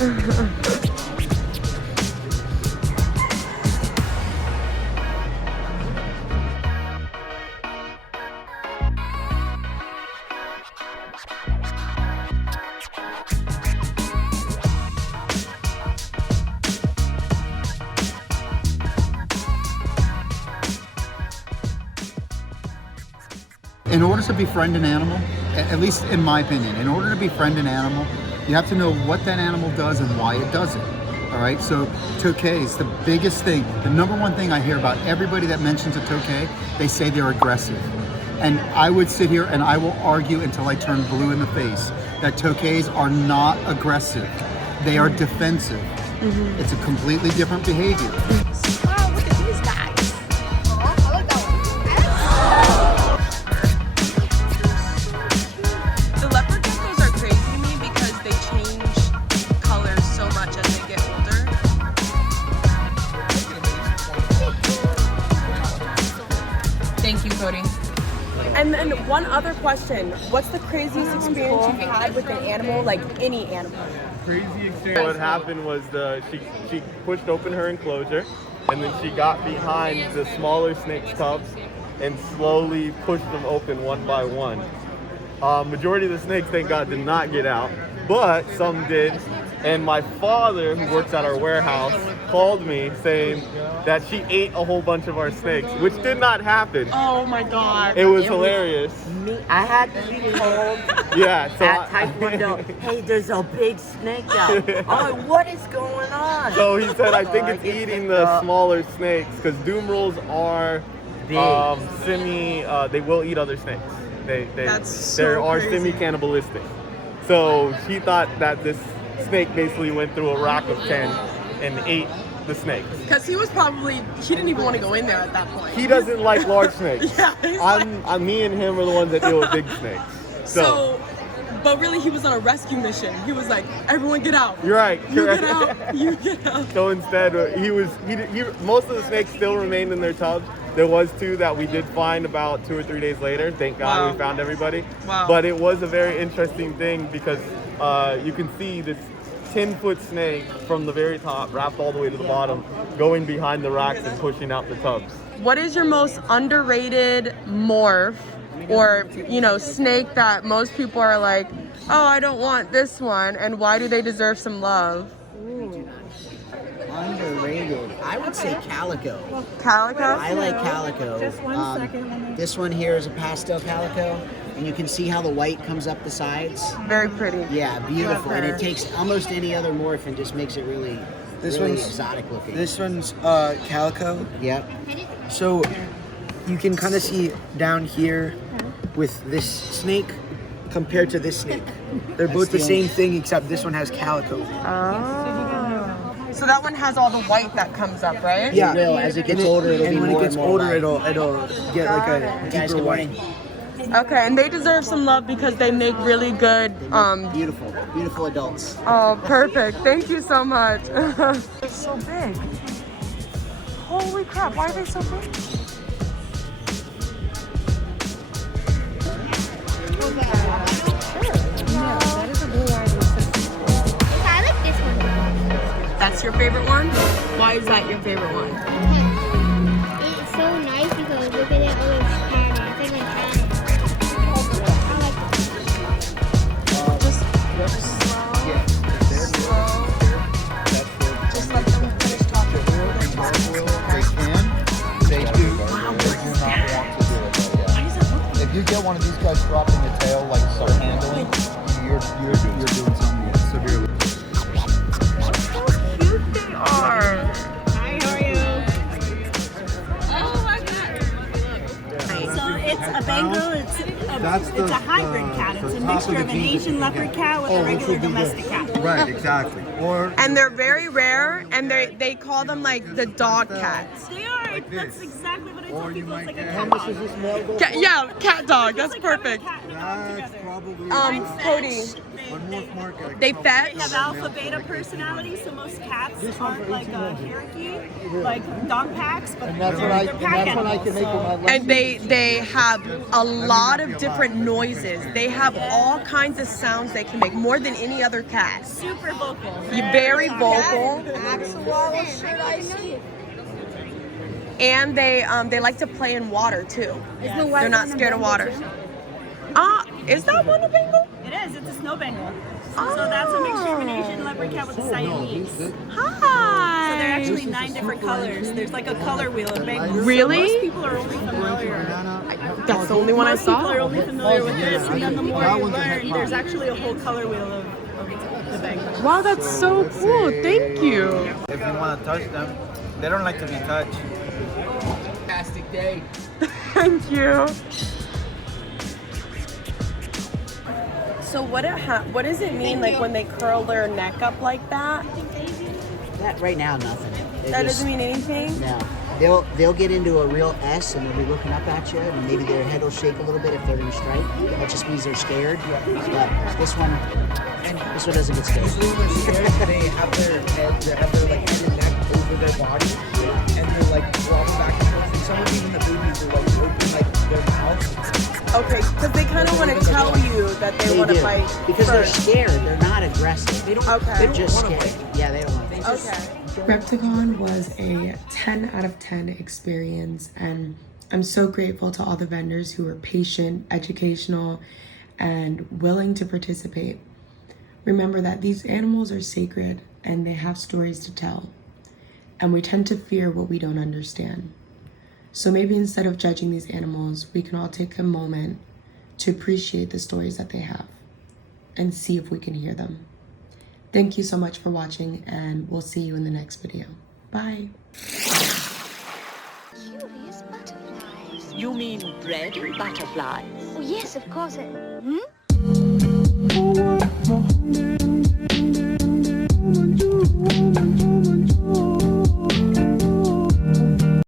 In order to befriend an animal, at least in my opinion, in order to befriend an animal, you have to know what that animal does and why it does it. All right, so tokays, the biggest thing, the number one thing I hear about everybody that mentions a tokay, they say they're aggressive. And I would sit here and I will argue until I turn blue in the face that tokays are not aggressive. They are defensive. It's a completely different behavior. Wow, look at these guys. The leopard geckos are crazy to me because they change colors so much as they get older. Thank you, Cody. And then one other question. What's the craziest experience you've had with an animal, like any animal? Crazy experience. What happened was she pushed open her enclosure, and then she got behind the smaller snake's cubs and slowly pushed them open one by one. Majority of the snakes, thank God, did not get out, but some did. And my father, who works at our warehouse, called me saying that she ate a whole bunch of our snakes, which did not happen. Oh my God. It was hilarious. I had to be told Yeah, so at Taekwondo, hey, there's a big snake out. I'm like, what is going on? So he said, I think it's eating the smaller snakes, because doom rolls are they will eat other snakes. They are semi-cannibalistic. So she thought that this snake basically went through a rack of 10 and ate the snakes. Because he didn't even want to go in there at that point. He doesn't like large snakes. Yeah, me and him are the ones that deal with big snakes. So but really he was on a rescue mission. He was like, everyone get out. You're right. You get out. You get out. So instead, most of the snakes still remained in their tubs. There was 2 that we did find about 2 or 3 days later. Thank God we found everybody. Wow. But it was a very interesting thing because you can see this 10-foot snake from the very top wrapped all the way to the bottom, going behind the racks and pushing out the tubs. What is your most underrated morph or, snake that most people are like, oh, I don't want this one, and why do they deserve some love? Underrated. I would say calico. Calico? I like calico. Just one second. This one here is a pastel calico, and you can see how the white comes up the sides. Very pretty. Yeah, beautiful. And it takes almost any other morph and just makes it really exotic looking. This one's calico. Yep. So you can kind of see down here with this snake compared to this snake. They're both the same thing except this one has calico. Oh. So that one has all the white that comes up, right? Yeah. It will. As it gets older, it'll be and when more it gets and more older, white. it'll get like a Guys, deeper good white. morning. Okay, and they deserve some love because they make really good, Beautiful adults. Oh, perfect. Thank you so much. They're so big. Holy crap, why are they so big? I like this one. That's your favorite one? Why is that your favorite one? It's so nice because look at it, all it's pattern. It's like a pattern. I like it. Just slow. Just let them finish talking. They do. They do not want to do it though, yeah. If you get one of these guys dropping the tail like start handling, you're doing something severely. How cute they are. Hi, how are you? Oh my God. So it's a Bengal, it's a hybrid cat. It's a mixture of an Asian leopard cat with a regular domestic cat. Right, exactly. And they're very rare, and they call them like the dog cats. They are, that's exactly what it Or you might get. How much is this male goat? Yeah, cat dog. That's It's like perfect. having a cat and a dog That's together. probably. Cody, One more market. they fetch. They have alpha beta personalities, so most cats aren't like a hierarchy, like dog packs, but they're pack animals. So. And they have a lot of different noises. They have all kinds of sounds they can make, more than any other cat. Super vocal. Very vocal. And they like to play in water too. They're not scared of water. Is that one a Bengal? It is. It's a snow Bengal. So that's a mixed Asian leopard cat with a Siamese. So Hi. there are actually 9 different colors. There's like a color wheel of Bengals. Really? So most people are only familiar. That's the only one I Most people saw. are only familiar with this, and then the more you learn, there's actually a whole color wheel of the Bengals. Wow, that's so cool. Thank you. If you want to touch them, they don't like to be touched. Fantastic day. Thank you. So what does it mean like when they curl their neck up like that? That right now, nothing. That doesn't mean anything? No. They'll get into a real S and they'll be looking up at you, and maybe their head will shake a little bit if they're in strike. That just means they're scared. But this one doesn't get scared. They have their head, they have their like head and neck over their body, and they're like walking back and forth. And some of even the babies will like open like their mouth. Okay, because they kind of want to tell you that they want to do. fight Because first. they're scared. They're not aggressive. They don't. Okay. They're just scared. Yeah, they don't want to. Okay. Repticon was a 10 out of 10 experience, and I'm so grateful to all the vendors who were patient, educational, and willing to participate. Remember that these animals are sacred and they have stories to tell, and we tend to fear what we don't understand. So maybe instead of judging these animals, we can all take a moment to appreciate the stories that they have and see if we can hear them. Thank you so much for watching, and we'll see you in the next video. Bye. Curious butterflies. You mean bread butterflies? Oh, yes, of course.